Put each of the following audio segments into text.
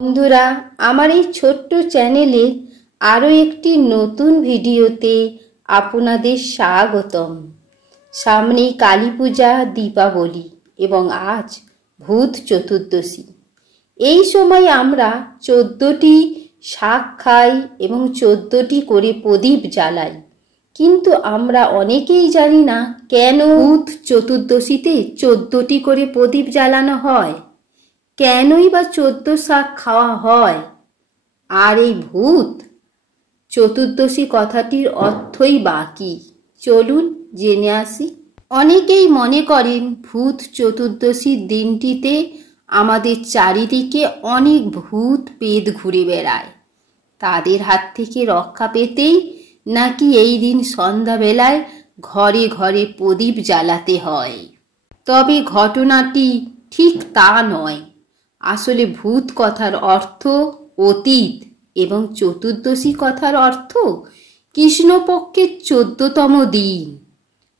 বন্ধুরা, আমার এই ছোট্ট চ্যানেলের আরও একটি নতুন ভিডিওতে আপনাদের স্বাগতম। সামনেই কালী পূজা, দীপাবলি এবং আজ ভূত চতুর্দশী। এই সময় আমরা 14টি শাক খাই এবং 14টি করে প্রদীপ জ্বালাই, কিন্তু আমরা অনেকেই জানি না কেন ভূত চতুর্দশীতে 14টি করে প্রদীপ জ্বালানো হয়, কেনই বা 14 শাক খাওয়া হয়। আর এই ভূত চতুর্দশী কথাটির অর্থই বাকি, চলুন জেনে আসি। অনেকেই মনে করেন ভূত চতুর্দশীর দিনটিতে আমাদের চারিদিকে অনেক ভূত পেত ঘুরে বেড়ায়, তাদের হাত থেকে রক্ষা পেতেই নাকি এই দিন সন্ধ্যাবেলায় ঘরে ঘরে প্রদীপ জ্বালাতে হয়। তবে ঘটনাটি ঠিক তা নয়। আসলে ভূত কথার অর্থ অতীত এবং চতুর্দশী কথার অর্থ কৃষ্ণপক্ষের 14তম দিন।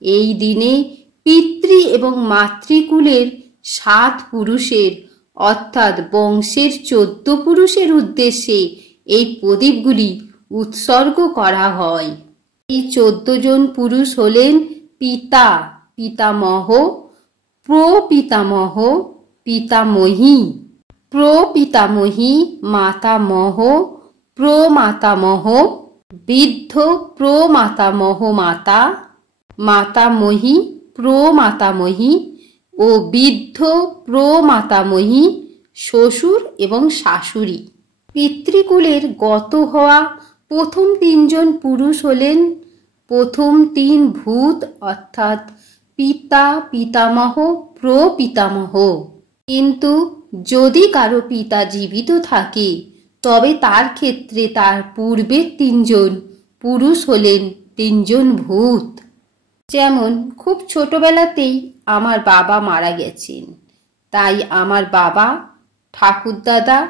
এই দিনে পিতৃ এবং মাতৃকুলের 7 পুরুষের অর্থাৎ বংশের 14 পুরুষের উদ্দেশ্যে এই প্রদীপগুলি উৎসর্গ করা হয়। এই 14 জন পুরুষ হলেন পিতা, পিতামহ, প্রপিতামহ, পিতামহী, প্রপিতামহী, মাতামহ, প্রমাতামহ, বৃদ্ধ, প্রমাতামহ মাতা, মাতামহী, প্রমাতামহী ও বৃদ্ধ প্রমাতামহী, শ্বশুর এবং শাশুড়ি। পিতৃকুলের গত হওয়া প্রথম 3 জন পুরুষ হলেন প্রথম 3 ভূত অর্থাৎ পিতা, পিতামহ, প্রপিতামহ। কিন্তু যদি কারো পিতা জীবিত থাকে তবে তার ক্ষেত্রে তার পূর্বের 3 জন পুরুষ হলেন 3 জন ভূত। যেমন খুব ছোটবেলাতেই আমার বাবা মারা গেছেন, তাই আমার বাবা, ঠাকুরদাদা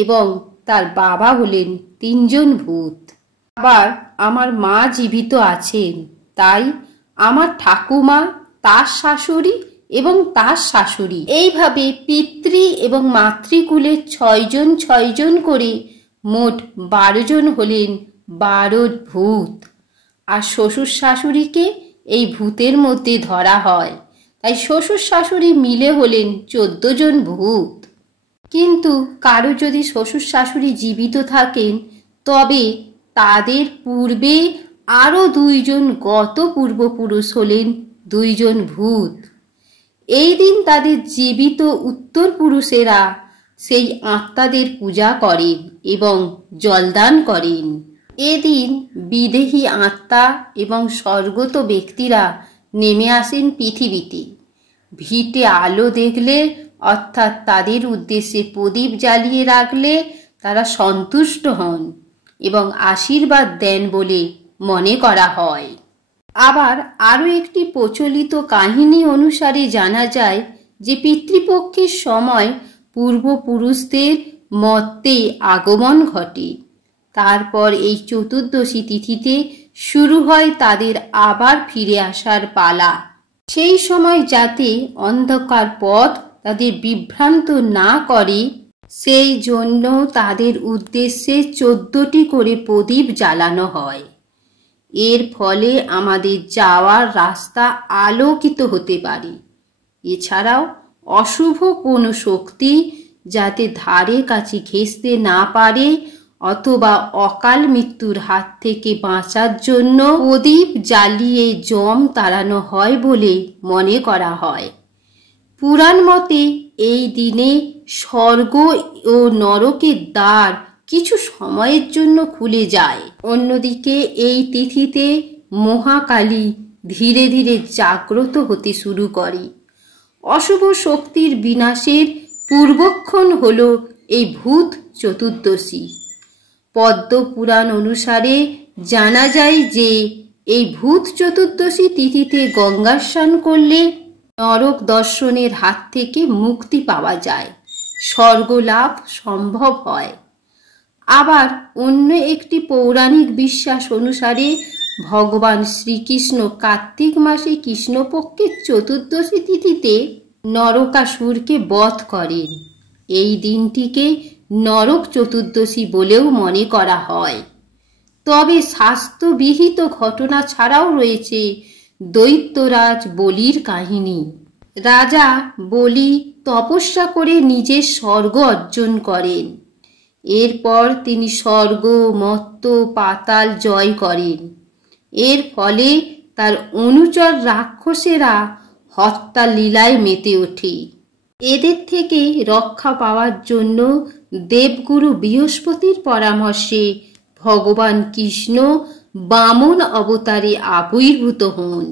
এবং তার বাবা হলেন 3 জন ভূত। আবার আমার মা জীবিত আছেন, তাই আমার ঠাকুমা, তার শাশুড়ি এবং তার শাশুড়ি, এইভাবে পিতৃ এবং মাতৃকুলের 6 জন 6 জন করে মোট 12 জন হলেন 12 ভূত। আর শ্বশুর শাশুড়িকে এই ভূতের মধ্যে ধরা হয়, তাই শ্বশুর শাশুড়ি মিলে হলেন 14 জন ভূত। কিন্তু কারো যদি শ্বশুর শাশুড়ি জীবিত থাকেন তবে তাদের পূর্বে আরও 2 জন গত পূর্বপুরুষ হলেন 2 জন ভূত। এই দিন তাদের জীবিত উত্তর পুরুষেরা সেই আত্মাদের পূজা করেন এবং জলদান করেন। এদিন বিদেহী আত্মা এবং স্বর্গত ব্যক্তিরা নেমে আসেন পৃথিবীতে। ভিটে আলো দেখলে অর্থাৎ তাদের উদ্দেশ্যে প্রদীপ জ্বালিয়ে রাখলে তারা সন্তুষ্ট হন এবং আশীর্বাদ দেন বলে মনে করা হয়। আবার আরও একটি প্রচলিত কাহিনী অনুসারে জানা যায় যে পিতৃপক্ষের সময় পূর্বপুরুষদের মর্তে আগমন ঘটে। তারপর এই চতুর্দশী তিথিতে শুরু হয় তাদের আবার ফিরে আসার পালা। সেই সময় যাতে অন্ধকার পথ তাদের বিভ্রান্ত না করে সেই জন্য তাদের উদ্দেশ্যে 14টি করে প্রদীপ জ্বালানো হয়। এর ফলে আমাদের যাওয়ার রাস্তা আলোকিত হতে পারে। এছাড়াও অশুভ কোনো শক্তি যাতে ধারে কাছে ঘেঁষতে না পারে অথবা অকাল মৃত্যুর হাত থেকে বাঁচার জন্য প্রদীপ জ্বালিয়ে যম তাড়ানো হয় বলে মনে করা হয়। পুরাণ মতে এই দিনে স্বর্গ ও নরকের দ্বার কিছু সময়ের জন্য খুলে যায়। অন্যদিকে এই তিথিতে মহাকালী ধীরে ধীরে জাগ্রত হতে শুরু করে। অশুভ শক্তির বিনাশের পূর্বক্ষণ হল এই ভূত চতুর্দশী। পদ্ম পুরাণ অনুসারে জানা যায় যে এই ভূত চতুর্দশী তিথিতে গঙ্গা স্নান করলে নরক দর্শনের হাত থেকে মুক্তি পাওয়া যায়, স্বর্গ লাভ সম্ভব হয়। আবার অন্য একটি পৌরাণিক বিশ্বাস অনুসারে ভগবান শ্রীকৃষ্ণ কার্তিক মাসে কৃষ্ণপক্ষের চতুর্দশী তিথিতে নরকাসুরকে বধ করেন। এই দিনটিকে নরক চতুর্দশী বলেও মনে করা হয়। তবে শাস্ত্রবিহিত ঘটনা ছাড়াও রয়েছে দৈত্যরাজ বলির কাহিনী। রাজা বলি তপস্যা করে নিজের স্বর্গ অর্জন করেন। এরপর তিনি স্বর্গ, মর্ত্য, পাতাল জয় করেন। এর ফলে তার অনুচর রাক্ষসেরা হত্যা লীলায় মেতে ওঠে। এদের থেকে রক্ষা পাওয়ার জন্য দেবগুরু বৃহস্পতির পরামর্শে ভগবান কৃষ্ণ বামন অবতারে আবির্ভূত হন।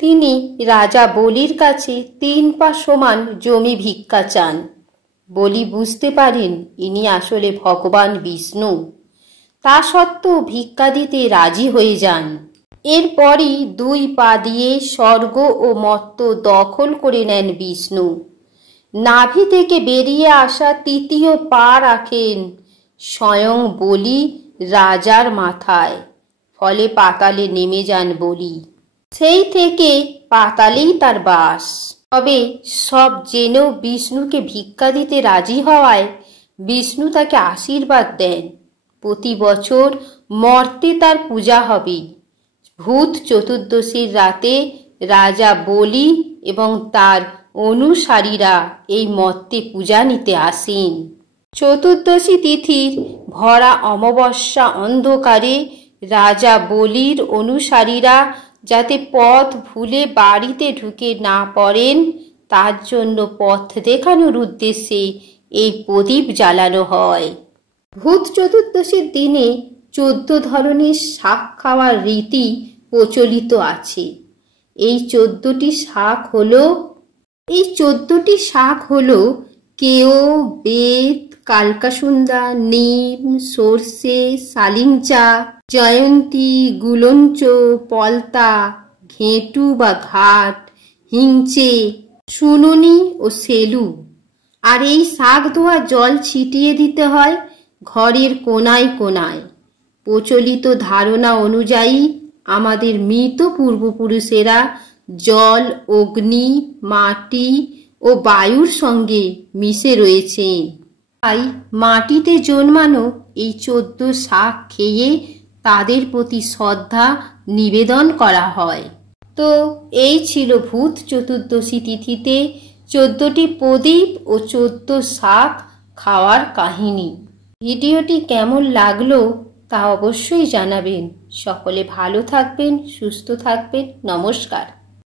তিনি রাজা বলির কাছে 3 পা সমান জমি ভিক্ষা চান। বলি বুঝতে পারেন ইনি আসলে ভগবান বিষ্ণু। তা সত্ত্বেও ভিক্ষা দিতে রাজি হয়ে যান। এরপরই 2 পা দিয়ে স্বর্গ ও মর্ত্য দখল করে নেন বিষ্ণু। নাভি থেকে বেরিয়ে আসা 3য় পা রাখেন স্বয়ং বলি রাজার মাথায়। ফলে পাতালে নেমে যান বলি। সেই থেকে পাতালেই তার বাস। তবে সব জেনেও বিষ্ণুকে ভিক্ষা দিতে রাজি হওয়ায় বিষ্ণু তাকে আশীর্বাদ দেন প্রতি বছর মর্তে তার পূজা হবে। ভূত চতুর্দশীর রাতে রাজা বলি এবং তার অনুসারীরা এই মর্তে পূজা নিতে আসেন। চতুর্দশী তিথির ভরা অমাবস্যা অন্ধকারে রাজা বলির অনুসারীরা যাতে পথ ভুলে বাড়িতে ঢুকে না পড়েন তার জন্য পথ দেখানোর উদ্দেশ্যে এই প্রদীপ জ্বালানো হয়। ভূত চতুর্দশীর দিনে 14 ধরনের শাক খাওয়ার রীতি প্রচলিত আছে। এই 14টি শাক হলো কেও, বেত, কালকাসুন্দা, নিম, সর্ষে, শালিংচা, জয়ন্তী, গুলঞ্চ, পলতা, ঘেঁটু বা ঘাট, হিংচে, সুননি ও সেলু। আর এই শাক ধোয়া জল ছিটিয়ে দিতে হয় ঘরের কোনায় কোনায়। প্রচলিত ধারণা অনুযায়ী আমাদের মৃত পূর্বপুরুষেরা জল, অগ্নি, মাটি ও বায়ুর সঙ্গে মিশে রয়েছেন। তাই মাটিতে জন্মানো এই 14 শাক খেয়ে তাদের প্রতি শ্রদ্ধা নিবেদন করা হয়। তো এই ছিল ভূত চতুর্দশী তিথিতে 14টি প্রদীপ ও 14 শাক খাওয়ার কাহিনী। ভিডিওটি কেমন লাগলো তা অবশ্যই জানাবেন। সকলে ভালো থাকবেন, সুস্থ থাকবেন। নমস্কার।